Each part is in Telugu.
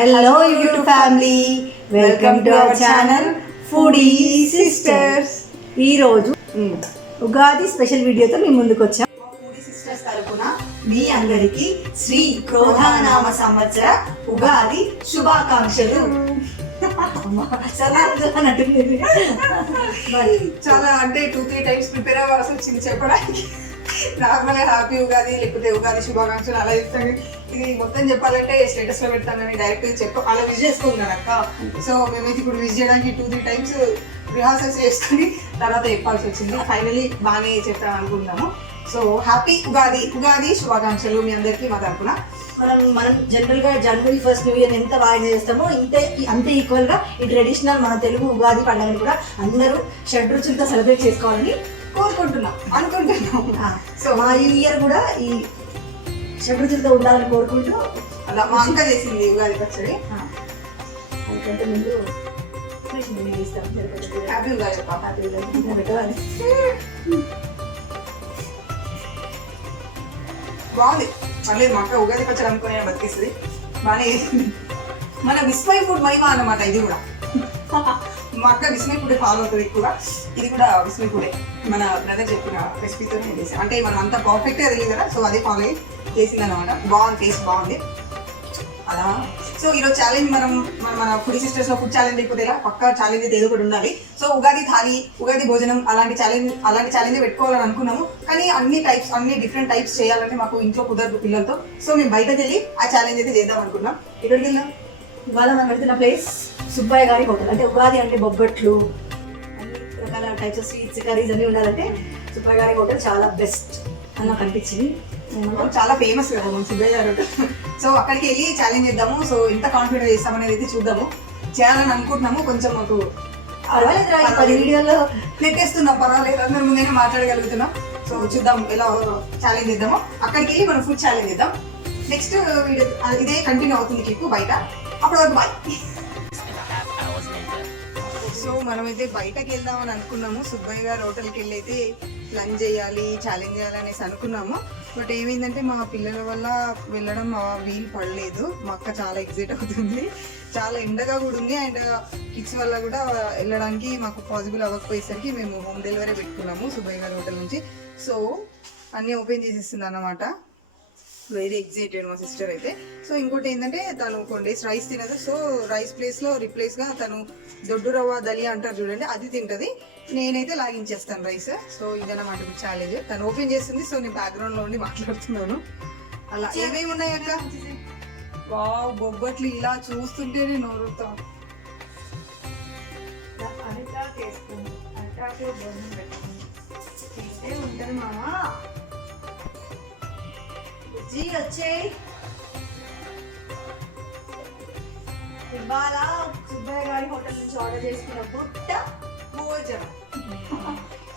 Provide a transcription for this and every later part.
Hello YouTube family, welcome to our channel foodie sisters. ఈరోజు ఉగాది స్పెషల్ వీడియోతో మీ ముందుకు వచ్చాం. ఫుడీ సిస్టర్స్ తరపున మీ అందరికి శ్రీ క్రోధానామ సంవత్సర ఉగాది శుభాకాంక్షలు. చాలా అంటే 2-3 టైమ్స్ ప్రిపేర్ అవ్వాల్సి వచ్చింది చెప్పడానికి. నార్మల్గా హ్యాపీ ఉగాది లేకపోతే ఉగాది శుభాకాంక్షలు అలా చెప్తాను. ఇది మొత్తం చెప్పాలంటే స్టేటస్ లో పెడతాను కానీ డైరెక్ట్ అలా విజ్ చేసుకున్నాను అక్క. సో మేమైతే ఇప్పుడు విజ్ చేయడానికి 2-3 టైమ్స్ రిహార్సల్స్ చేసుకుని తర్వాత చెప్పాల్సి వచ్చింది. ఫైనలీ బాగానే చెప్పాను అనుకుంటున్నాము. సో హ్యాపీ ఉగాది, ఉగాది శుభాకాంక్షలు మీ అందరికీ మా తరపున. మనం జనరల్ గా జనవరి 1st న్యూ ఇయర్ ఎంత బాగా చేస్తామో అంతే ఈక్వల్ గా ఈ ట్రెడిషనల్ మన తెలుగు ఉగాది పండుగని కూడా అందరూ షడ్రుచులతో సెలబ్రేట్ చేసుకోవాలని అనుకుంటున్నాం. సో మా ఈ ఇయర్ కూడా ఈ షడ్రుచులతో ఉండాలని కోరుకుంటూ అలా మా అక్క చేసింది ఉగాది పచ్చడి. అందుకంటే ముందు హ్యాపీ ఉగాది. బాగుంది, పర్లేదు. మా అక్క ఉగాది పచ్చడి అనుకునే బతికేస్తుంది, బాగానే చేసింది. మన విస్మయ్ ఫుడ్ మహిమ అన్నమాట ఇది కూడా. మా అక్క విస్మయ్ ఫుడ్ ఫాలో అవుతుంది ఎక్కువగా. ఇది కూడా విస్మయ్ ఫుడే, మన బ్రదర్ చెప్పిన రెసిపీతో నేను చేసాను. అంటే మనం అంత పర్ఫెక్ట్గా తెలియదు కదా, సో అదే ఫాలో అయ్యి చేసింది అనమాట. బాగుంది, టేస్ట్ బాగుంది అలా. సో ఈరోజు ఛాలెంజ్ మన ఫుడ్ సిస్టర్స్ లో ఫుడ్ ఛాలెంజ్ లేకపోతే పక్కా ఛాలెంజ్ అయితే ఏదో ఒకటి ఉండాలి. సో ఉగాది థాలి, ఉగాది భోజనం అలాంటి ఛాలెంజ్ పెట్టుకోవాలని అనుకున్నాము. కానీ అన్ని డిఫరెంట్ టైప్స్ చేయాలంటే మాకు ఇంట్లో కుదరదు పిల్లలతో. సో మేము బయటకు వెళ్ళి ఆ ఛాలెంజ్ అయితే చేద్దాం అనుకున్నాం. ఎక్కడికి వెళ్దాం? ఇవాళ మనం వెళ్తున్న ప్లేస్ సుబ్బయ్య గారి హోటల్. అంటే ఉగాది అంటే బొబ్బట్లు, అన్ని రకాల టైప్స్ ఆఫ్ స్వీట్స్, కర్రీస్ అన్నీ ఉండాలంటే సుబ్బయ్య గారి హోటల్ చాలా బెస్ట్ అని నాకు అనిపించింది. చాలా ఫేమస్ కదా మన సుబ్బయ్య గారు హోటల్. సో అక్కడికి వెళ్ళి ఛాలెంజ్ చేద్దాము. సో ఎంత కాన్ఫిడెంట్ చేస్తామనేది అయితే చూద్దాము. చేయాలని అనుకుంటున్నాము. కొంచెం మాకు వీడియోలో నెట్టేస్తున్నాం, పర్వాలేదు, అందరి ముందైనా మాట్లాడగలుగుతున్నాం. సో చూద్దాం ఎలా ఛాలెంజ్ చేద్దాము. అక్కడికి వెళ్ళి మనం ఫుడ్ ఛాలెంజ్ చేద్దాం. నెక్స్ట్ వీడియో ఇదే కంటిన్యూ అవుతుంది క్లిప్ బయట. అప్పుడు వరకు బాయ్. సో మనమైతే బయటకు వెళ్దామని అనుకున్నాము. సుబ్బయ్య గారు హోటల్కి వెళ్ళి అయితే లంచ్ చేయాలి, ఛాలెంజ్ చేయాలి అనేసి అనుకున్నాము. బట్ ఏమైందంటే మా పిల్లల వల్ల వెళ్ళడం వీలు పడలేదు. మా అక్క చాలా ఎగ్జైట్ అవుతుంది, చాలా ఎండగా కూడా ఉంది. అండ్ కిడ్స్ వల్ల కూడా వెళ్ళడానికి మాకు పాసిబుల్ అవ్వకపోయేసరికి మేము హోమ్ డెలివరీ పెట్టుకున్నాము సుబ్బయ్య గారి హోటల్ నుంచి. సో అన్నీ ఓపెన్ చేసేస్తుంది అన్నమాట. వెరీ ఎగ్జైటెడ్ మా సిస్టర్ అయితే. సో ఇంకోటి ఏంటంటే తను కొన్ని డేస్ రైస్ తినదు. సో రైస్ ప్లేస్లో రిప్లేస్గా తను దొడ్డు రవ్వ దలియా అంటారు చూడండి, అది తింటుంది. నేనైతే లాగించేస్తాను రైస్. సో ఇదన్నమాట ఛాలెంజ్. తను ఓపెన్ చేస్తుంది. సో నేను బ్యాక్గ్రౌండ్లో ఉండి మాట్లాడుతున్నాను. అలా ఏమేమి ఉన్నాయి అక్క? వావ్, బొబ్బట్లు ఇలా చూస్తుంటేనే నోరుతాం. ఉంటుంది మామా వచ్చేయి. ఇవాళ సుబ్బయ్య గారి హోటల్ నుంచి ఆర్డర్ చేసుకున్న బుట్ట భోజనం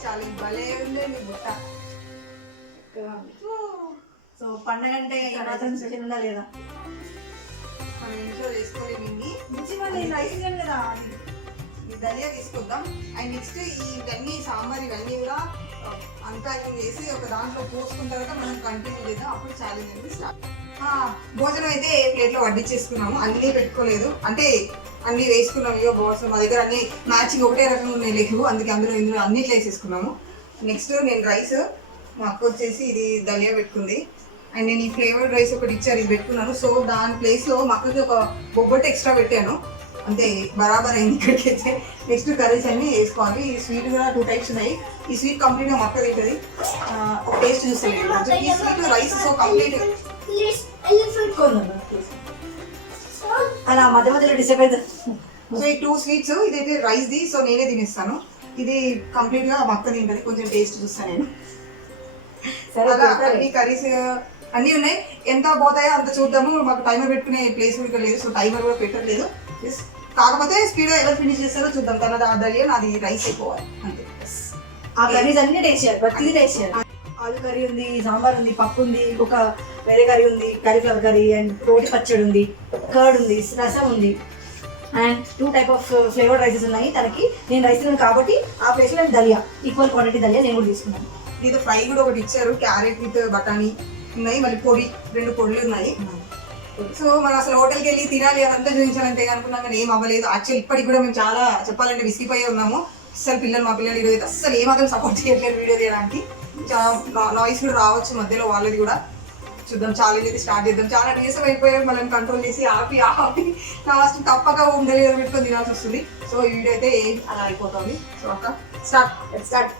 చాలా భలే ఉంది మీ బుట్ట. సో పండగ అంటే మాత్రం స్పెషల్ ఉందా లేదా? మనం ఇంట్లో చేసుకోలేము. రైస్ కదా, ఈ దలియా తీసుకొద్దాం. అండ్ నెక్స్ట్ ఇవన్నీ సాంబార్ ఇవన్నీ కూడా అన్ప్యాకింగ్ చేసి ఒక దాంట్లో పోసుకున్న తర్వాత మనం కంటిన్యూ చేద్దాం. అప్పుడు ఛాలెంజ్ అనేది స్టార్ట్. భోజనం అయితే ప్లేట్లో వడ్డించేసుకున్నాము. అన్నీ పెట్టుకోలేదు, అంటే అన్నీ వేసుకున్నాము. ఇవో బాల్స్ మా దగ్గర అన్ని మ్యాచింగ్ ఒకటే రకంగా ఉన్నాయి లేవు, అందుకే ఇందులో అన్నిట్లో వేసేసుకున్నాము. నెక్స్ట్ నేను రైస్, మా అక్క వచ్చేసి ఇది దలియా పెట్టుకుంది. అండ్ నేను ఈ ఫ్లేవర్డ్ రైస్ ఒకటి ఇచ్చారు, ఇది పెట్టుకున్నాను. సో దాని ప్లేస్లో మా అక్కకి ఒక బొబ్బట్టు ఎక్స్ట్రా పెట్టాను. అంతే బరాబర్ అయింది ఇక్కడికి అయితే. నెక్స్ట్ కర్రీస్ అన్నీ వేసుకోవాలి. ఈ స్వీట్ కూడా 2 టైప్స్ ఉన్నాయి. ఈ స్వీట్ కంప్లీట్గా మా అక్క తింటుంది. ఒక టేస్ట్ చూస్తుంది ఈ స్వీట్ రైస్. సో కంప్లీట్ అలా మధ్య మధ్యలో డిస్టర్బ్ అవుతుంది. సో ఈ 2 స్వీట్స్, ఇదైతే రైస్ది. సో నేనే తినేస్తాను. ఇది కంప్లీట్గా మా అక్క తింటుంది. కొంచెం టేస్ట్ చూస్తాను నేను. అలా అన్ని కర్రీస్ అన్నీ ఉన్నాయి. ఎంత పోతాయో అంత చూద్దాము. మాకు టైమర్ పెట్టుకునే ప్లేస్ కూడా లేదు, సో టైమర్ కూడా పెట్టలేదు. కాకపోతే స్పీడ్గా ఎవరు ఫినిష్ చేస్తారో చూద్దాం. తనది ఆ దలియా, నాది రైస్ అయిపోవాలి అంతే. ఆ కర్రీస్ అన్ని టేస్ట్ చేయాలి, ప్రతిదీ టేస్ట్ చేయాలి. ఆలు కర్రీ ఉంది, సాంబార్ ఉంది, పప్పు ఉంది, ఒక వేరే కర్రీ ఉంది, కాలీఫ్లవర్ కర్రీ, అండ్ రోటి పచ్చడి ఉంది, కర్డ్ ఉంది, రసం ఉంది, and 2 type of flavoured rises ఉన్నాయి. తనకి నేను రైస్ తిన్నాను కాబట్టి ఆ ప్లేస్లో నేను దలియా, ఈక్వల్ క్వాంటిటీ దలియా నేను కూడా తీసుకున్నాను. ఇది ఫ్రై కూడా ఒకటి ఇచ్చారు, క్యారెట్ విత్ బఠానీ ఉన్నాయి, మళ్ళీ పొడి 2 పొడులు ఉన్నాయి. సో మనం అసలు హోటల్కి వెళ్ళి తినాలి అదంతా చూపించాలంటే అనుకున్నాం కానీ ఏం అవ్వలేదు. యాక్చువల్ ఇప్పటికి కూడా మేము చాలా చెప్పాలంటే విసిగిపోయి ఉన్నాము. అసలు మా పిల్లలు ఈరోజు అయితే అసలు ఏమాత్రం సపోర్ట్ చేయట్లేదు వీడియో తీయడానికి. చాలా నాయిస్ కూడా రావచ్చు మధ్యలో వాళ్ళది కూడా. చూద్దాం, ఛాలెంజ్ అయితే స్టార్ట్ చేద్దాం. చాలా నీరసం అయిపోయాం, మనం కంట్రోల్ చేసి ఆపి లాస్ట్ తప్పక హోమ్ డెలివరీ పెట్టుకొని తినాల్సి వస్తుంది. సో ఈ వీడియో అయితే అలా అయిపోతుంది. సో అక్క స్టార్ట్.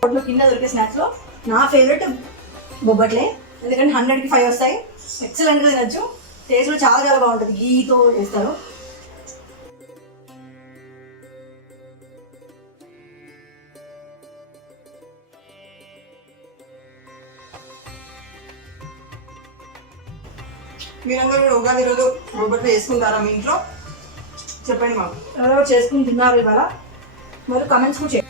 హోటల్లో కింద దొరికే స్నాక్స్లో నా ఫేవరెట్ బొబ్బట్లే. ఎందుకంటే 100కి 5 వస్తాయి. ఎక్సలెంట్గా తినచ్చు. టేస్ట్ కూడా చాలా చాలా బాగుంటుంది. గీతో చేస్తారు. మీరందరూ కూడా ఉగాది రోజు బొబ్బట్లు చేసుకుంటారా మీ ఇంట్లో? చెప్పండి మాకు. ఎవరెవరు చేసుకుని తిన్నారు ఇవాళ మరి కమెంట్స్ కూడా చేయండి.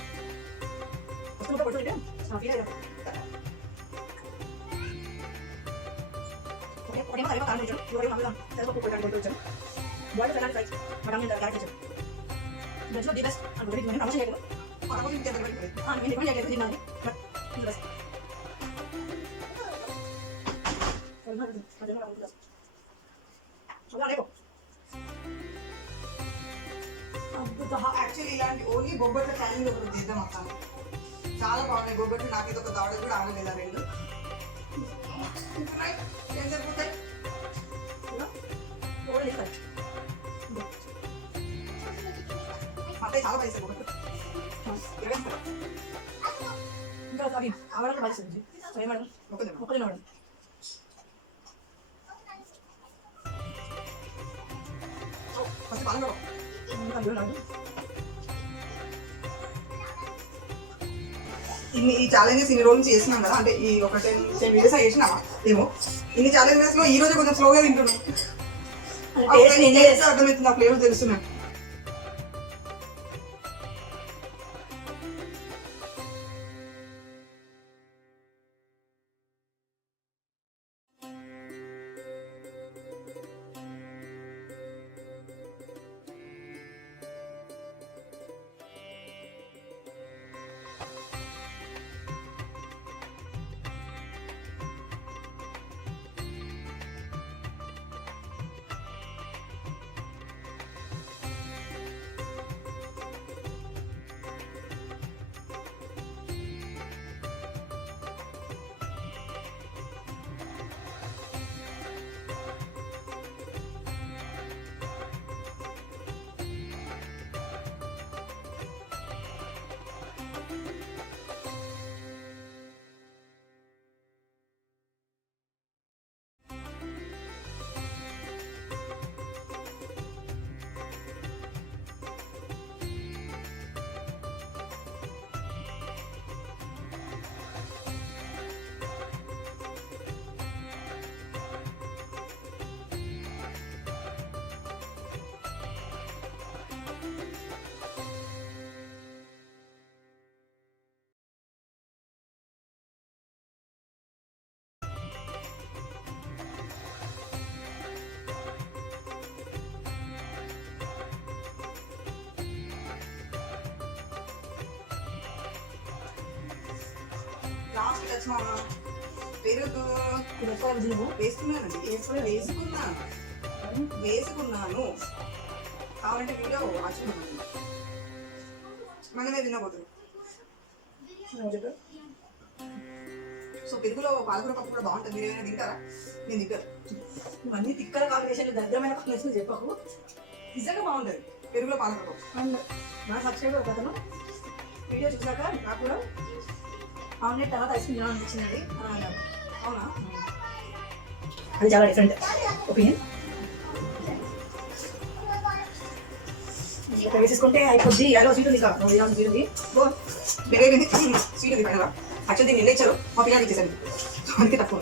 యాక్చువల్లీ ఇలాంటి ఓన్లీ బొబ్బట్ల ఛాలెంజ్ ఒకటి చేద్దాం అక్క. చాలా బాగున్నాయి బొబ్బట్లు. నాకైతే ఒక దాడ కూడా ఆగలేదా రెండు. ఏం సరిపోతాయి? అంటే చాలా పైసలు బొబ్బట్లు. ఇంకా అవి ఆవడానికి పడుతుంది. మేడం మొక్కలు మేడం ఫస్ట్ పాలు ఈ ఛాలెంజెస్ ఇన్ని రోజులు చేసినాం కదా, అంటే ఈ ఒక 10 వీడియోస్ చేసినామా ఏమో. ఇన్ని ఛాలెంజెస్ లో ఈ రోజు కొంచెం స్లోగా తింటున్నాం. అర్థమవుతుంది, ఆ ఫ్లేవర్ తెలుస్తున్నాయి. లాస్ట్ టచ్ మా పెరుగు వేసుకున్నానండి. వేసుకున్నాను కావాలంటే వీడియో ఆశ్చర్యం మనమే తినబోతుంది. సో పెరుగులో పాలకూర పప్పు కూడా బాగుంటుంది. మీరు ఏమైనా తింటారా? నేను తింటారు. ఇవన్నీ తిక్కల కాంబినేషన్, దరిద్రమైన కాంబినేషన్ చెప్పకు. నిజంగా బాగుంటుంది పెరుగులో పాలకూర పప్పు. నా సబ్స్క్రైబర్ ఒక అతను వీడియో చూసాక నాకు కూడా ఆమ్లెట్ తర్వాత ఐస్ క్రీమ్ తినాలనిపించిందండి అని అన్నారు. అవునా? అది చాలా డిఫరెంట్ ఒపీనియన్. ఇక్కడ వేసేసుకుంటే అయిపోద్ది. యాలో స్వీట్ ఉంది కాదు స్వీట్ ఉంది. స్వీట్ ఉంది పైన. యాక్చువల్ దీన్ని ఇచ్చారు మా పిల్లలకి ఇచ్చేసాను. అందుకే తక్కువ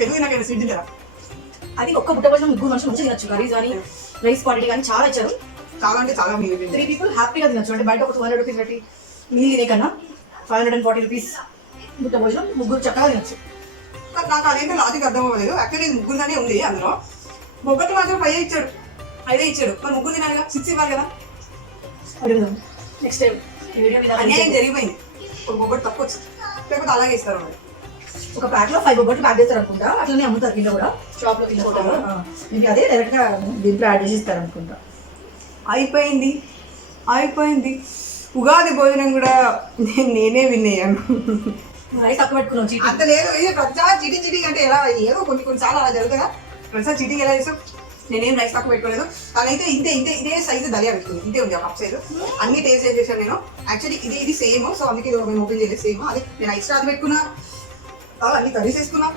పెరుగు నాకు స్వీట్ తింటారా? అది ఒక్క బుట్ట కోసం 3 మనుషులు మంచిగా తినచ్చు. కర్రీస్ కానీ రైస్ క్వాలిటీ కానీ చాలా ఇచ్చారు. చాలా అంటే చాలా మిగిలింది. 3 people హ్యాపీగా తినచ్చు. అంటే బయట ఒక 200 రూపీస్ పెట్టి మీల్ తినే కన్నా 540 రూపీస్ బుట్ట భోజనం ముగ్గురు చక్కగా తినచ్చు. నాకు అదేంటో లాజిక్ అర్థం అవ్వలేదు. యాక్చువల్లీ ఇది ముగ్గురుగానే ఉంది. అందులో బొబ్బట్లు మాత్రం 5 ఇచ్చాడు, 5 ఇచ్చాడు. మరి ముగ్గురు తినాలి కదా, 6 ఇవ్వాలి కదా. అడుగుదాం నెక్స్ట్ టైం వీడియో మీద. అన్యాయం జరిగిపోయింది. ఒక బొబ్బట్టు తక్కువ వచ్చింది, లేకపోతే అలాగే ఇస్తారు. మరి ఒక ప్యాక్ లో 5 బొబ్బట్లు ప్యాక్ చేస్తారు అనుకుంటా. అట్లనే అమ్ముతారు కింద కూడా, షాప్ లో కింద కూడా. మీకు అదే డైరెక్ట్ గా దీంట్లో యాడ్ చేసి ఇస్తారు అనుకుంటా. అయిపోయింది. ఉగాది భోజనం కూడా నేనే విన్నాను. రైస్ తక్కువ పెట్టుకున్నాం చీటీ. అంత లేదు. ప్రతిసారి చీటింగ్ అంటే ఎలా, ఏదో కొన్నిసార్లు అలా జరుగుతుందా. ప్రతిసారి చీటింగ్ ఎలా చేస్తాం. నేనేం రైస్ తక్కువ పెట్టుకోలేదు. తనైతే ఇదే సైజు దలియా పెట్టుకుంది. ఇంతే ఉంది కప్ సైజు. అన్ని టేస్ట్ చేసాను నేను. యాక్చువల్లీ ఇది సేమ్. సో అందుకే ఇది మేము ఓపెన్ చేయలేదు. సేమ్ అదే నేను ఎక్స్ట్రా అది పెట్టుకున్నా, అన్ని కర్రీస్ వేసుకున్నా,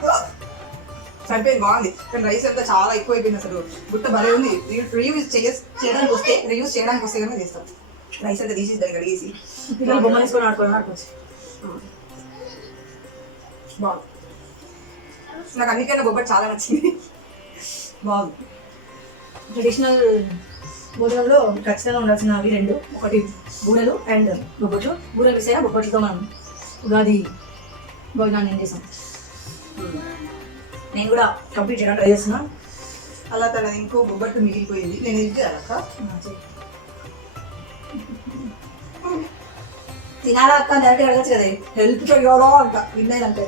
సరిపోయింది, బాగుంది. కానీ రైస్ అంతా చాలా ఎక్కువ అయిపోయింది. అసలు గుట్ట భలే ఉంది. రీయూజ్ చేయడానికి వస్తే కన్నా చేస్తాం. రైస్ అంతా తీసి దాన్ని కడిగేసి పిల్లలు బొమ్మలు వేసుకొని ఆడుకోవచ్చు. బాగుంది. నాకు అన్నిటికన్నా బొబ్బట్ చాలా నచ్చింది. బాగుంది. ట్రెడిషనల్ భోజనంలో ఖచ్చితంగా ఉండాల్సినవి 2, ఒకటి బూరెలు అండ్ బొబ్బట్లు. బూరెలు వేసాయా, బొబ్బట్లతో మనం ఉగాది భోజనాన్ని ఏం చేసాం. నేను కూడా కంప్లీట్ చేయడానికి ట్రై చేస్తున్నా. అలా తనది ఇంకో బొబ్బట్టు మిగిలిపోయింది. నేను ఇది అక్క తినాలా అక్క డైరెక్ట్ అడగచ్చు కదా, హెల్ప్ చెయ్యాలో అంట విన్నాయిదంటే.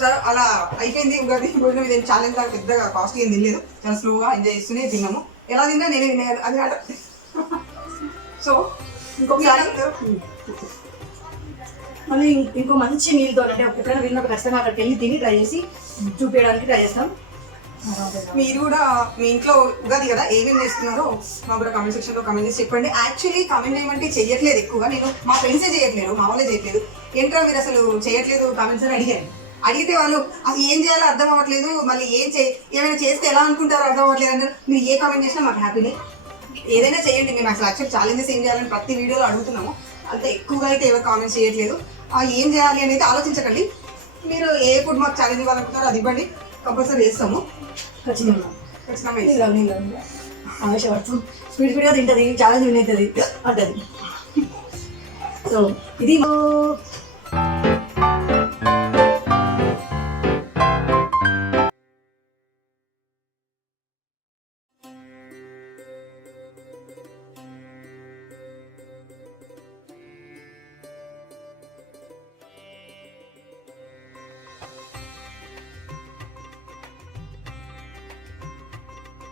సరే అలా అయిపోయింది ఉగాది భోజనం. ఇది ఛాలెంజ్ లాగా పెద్దగా కాస్ట్లీ ఏం తినలేదు. చాలా స్లోగా ఎంజాయ్ చేస్తూనే తిన్నాము. ఎలా తిన్నా నేనే విన్నాను అది కాదు. సో ఇంకొకసారి మళ్ళీ ఇంకో మంచి మీల్తో, అంటే ఎప్పుడైనా విన్నప్పుడు ఖచ్చితంగా అక్కడికి వెళ్ళి తిని ట్రై చేసి చూపించడానికి ట్రై చేస్తాం. మీరు కూడా మీ ఇంట్లో ఉగాది కదా ఏమేమి చేస్తున్నారో మాకు కూడా కామెంట్ సెక్షన్లో కామెంట్ చేసి చెప్పండి. యాక్చువల్లీ కామెంట్ చేయమంటే చెయ్యట్లేదు ఎక్కువగా. నేను మా ఫ్రెండ్సే చేయట్లేదు, మా వాళ్ళే చేయట్లేదు. ఏంట్రా మీరు అసలు చేయట్లేదు కామెంట్స్ అని అడిగితే వాళ్ళు అది ఏం చేయాలో అర్థం అవ్వట్లేదు, మళ్ళీ ఏమైనా చేస్తే ఎలా అనుకుంటారో అర్థం అవ్వట్లేదు అంటారు. మీరు ఏ కామెంట్ చేసినా మాకు హ్యాపీనే. ఏదైనా చేయండి. మేము అసలు యాక్చువల్ ఛాలెంజెస్ ఏం చేయాలని ప్రతి వీడియోలో అడుగుతున్నాము. అంత ఎక్కువగా అయితే ఎవరు కామెంట్స్ చేయట్లేదు. ఏం చేయాలి అనేది ఆలోచించకండి. మీరు ఏ ఫుడ్ మాకు ఛాలెంజ్ ఇవ్వాలనుకుంటారో అది ఇవ్వండి, కంపల్సరీ చేస్తాము. ఖచ్చితంగా ఆవేశపడుతుంది, స్పీడ్గా తింటుంది, ఛాలెంజ్ విన్ అవుతుంది అంటది. సో ఇది